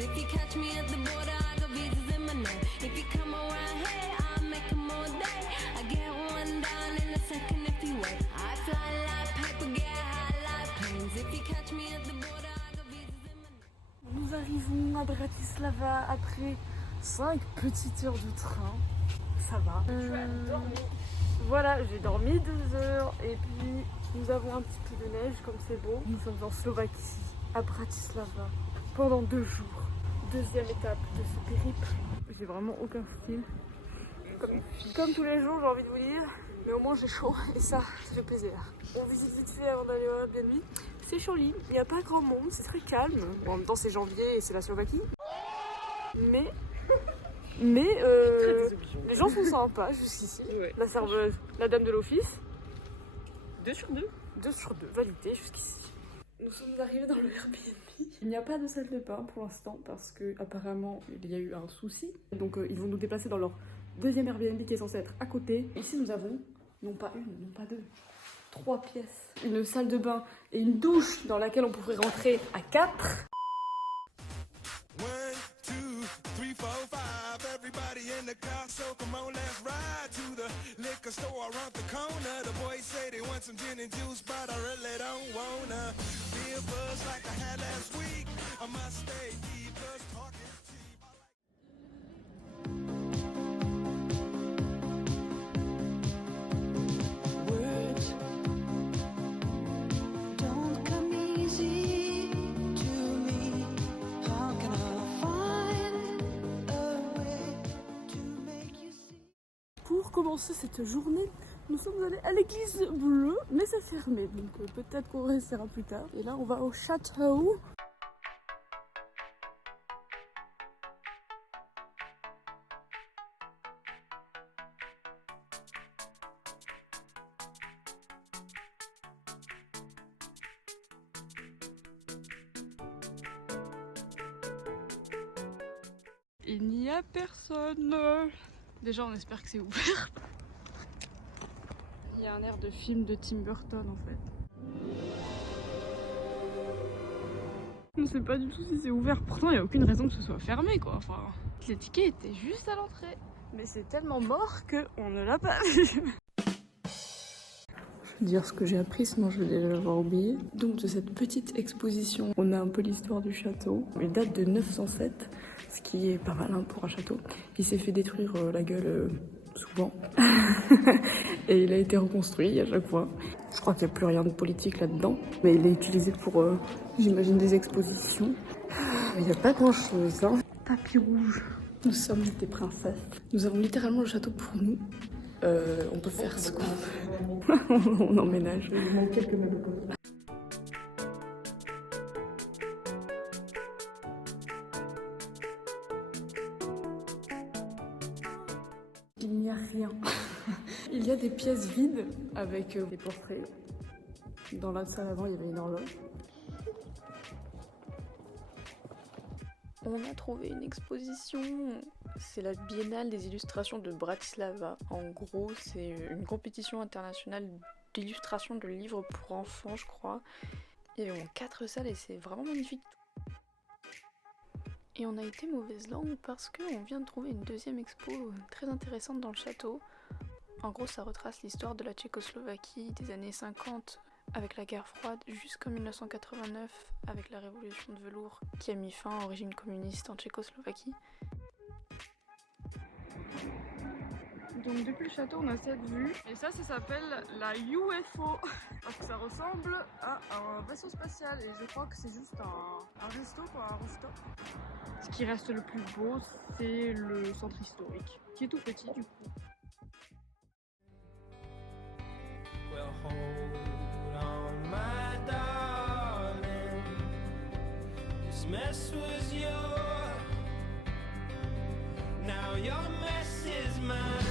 If you catch me at the border, I got visas in my name. If you come around here, I'll make them all day. I get one down in a second if you wait. I fly like paper, get high like planes. If you catch me at the border, I got visas in my name. Nous arrivons à Bratislava après 5 petites heures de train. Ça va. Voilà, j'ai dormi 2 heures et puis nous avons un petit peu de neige comme c'est beau. Nous sommes en Slovaquie, à Bratislava, pendant 2 jours. Deuxième étape de ce périple. J'ai vraiment aucun style. Comme tous les jours, j'ai envie de vous dire, mais au moins j'ai chaud et ça fait plaisir. On visite vite fait avant d'aller au Airbnb. C'est joli, il n'y a pas grand monde, c'est très calme. Bon, en même temps c'est janvier et c'est la Slovaquie. Mais les gens sont sympas jusqu'ici. Ouais. La serveuse, la dame de l'office. 2 sur 2. 2 sur 2, validé jusqu'ici. Nous sommes arrivés dans le Airbnb. Il n'y a pas de salle de bain pour l'instant parce que apparemment il y a eu un souci. Donc ils vont nous déplacer dans leur deuxième Airbnb qui est censé être à côté. Ici nous avons non pas une, non pas deux, 3 pièces. Une salle de bain et une douche dans laquelle on pourrait rentrer à 4. In the car, so come on, let's ride to the liquor store around the corner. The boys say they want some gin and juice, but I really don't wanna be a buzz like I had last week. I must stay deep, 'cause talk is cheap. Words don't come easy to me. How can I find a way to make you see? Pour commencer cette journée, nous sommes allés à l'église bleue, mais c'est fermé, donc peut-être qu'on restera plus tard. Et là, on va au château. Il n'y a personne. Déjà, on espère que c'est ouvert. Il y a un air de film de Tim Burton en fait. On ne sait pas du tout si c'est ouvert. Pourtant, il n'y a aucune raison que ce soit fermé quoi. Enfin, les tickets étaient juste à l'entrée. Mais c'est tellement mort qu'on ne l'a pas vu. Je vais dire ce que j'ai appris, sinon je vais déjà l'avoir oublié. Donc, de cette petite exposition, on a un peu l'histoire du château. Il date de 907. Ce qui est pas mal hein, pour un château. Il s'est fait détruire la gueule souvent. Et il a été reconstruit à chaque fois. Je crois qu'il n'y a plus rien de politique là-dedans. Mais il est utilisé pour, j'imagine, des expositions. Il n'y a pas grand-chose. Hein. Tapis rouge. Nous sommes des princesses. Nous avons littéralement le château pour nous. On peut faire ce qu'on veut. On emménage. Il manque quelques meubles. Il n'y a rien. Il y a des pièces vides avec des portraits. Dans la salle avant, il y avait une horloge. On a trouvé une exposition. C'est la Biennale des illustrations de Bratislava. En gros, c'est une compétition internationale d'illustration de livres pour enfants, je crois. Il y avait 4 salles et c'est vraiment magnifique. Et on a été mauvaise langue parce qu'on vient de trouver une deuxième expo très intéressante dans le château. En gros, ça retrace l'histoire de la Tchécoslovaquie des années 50 avec la guerre froide jusqu'en 1989 avec la révolution de velours qui a mis fin au régime communiste en Tchécoslovaquie. Donc depuis le château, on a cette vue. Et ça s'appelle la UFO. Parce que ça ressemble à un vaisseau spatial. Et je crois que c'est juste un resto, quoi, un rooftop. Ce qui reste le plus beau, c'est le centre historique, qui est tout petit du coup. Well, hold on, my darling. This mess was yours. Now your mess is mine.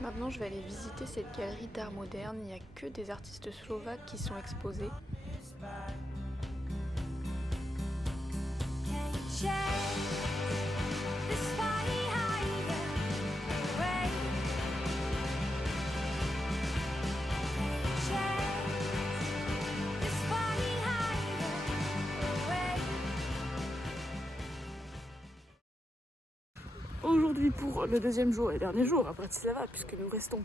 Maintenant, je vais aller visiter cette galerie d'art moderne. Il n'y a que des artistes slovaques qui sont exposés. Can't Chase this fire higher away. Chase this fire higher away. Aujourd'hui pour le deuxième jour et dernier jour à Bratislava, puisque nous restons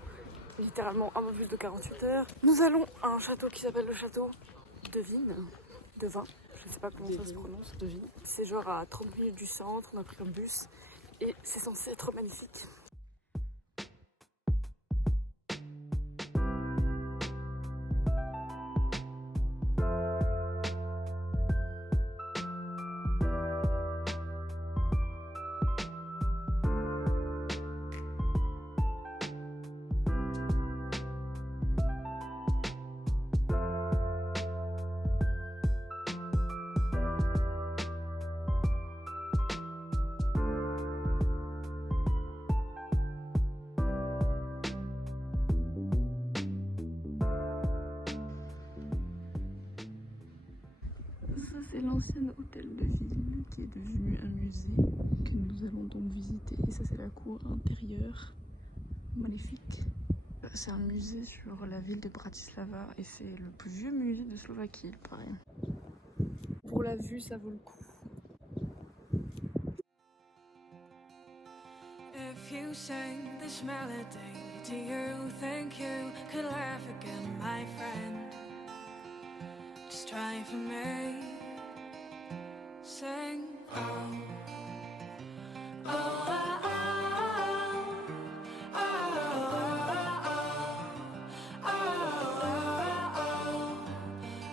littéralement un peu plus de 48 heures, nous allons à un château qui s'appelle le château de Devin, je ne sais pas comment ça se prononce, Devin. C'est genre à 30 minutes du centre, on a pris un bus et c'est censé être magnifique. Ça c'est l'ancien hôtel de ville qui est devenu un musée que nous allons donc visiter. Et ça c'est la cour intérieure, magnifique. C'est un musée sur la ville de Bratislava et c'est le plus vieux musée de Slovaquie, il paraît. Pour la vue, ça vaut le coup. If you sing this melody, do you think you could laugh again, my friend? Just try for me. Sing, oh, oh, oh, oh, oh, oh,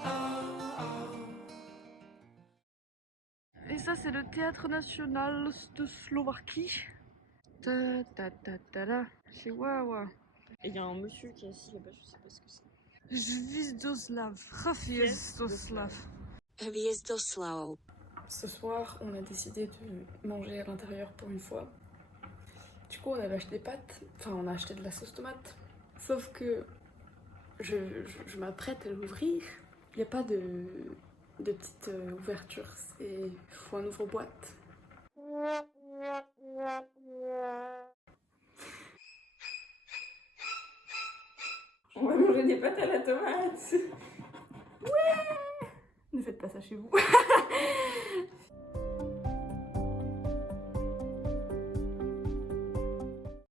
oh. Et ça c'est le théâtre national de Slovaquie. Ta ta ta ta ta, c'est waouh. Et il y a un monsieur qui est assis là-bas, je sais pas ce que c'est. Hvizdoslav. Hvizdoslav. Ce soir, on a décidé de manger à l'intérieur pour une fois. Du coup, on avait acheté des pâtes, enfin on a acheté de la sauce tomate. Sauf que je m'apprête à l'ouvrir. Il n'y a pas de petite ouverture, il faut un ouvre-boîte. On va manger des pâtes à la tomate. Ouais! Ne faites pas ça chez vous.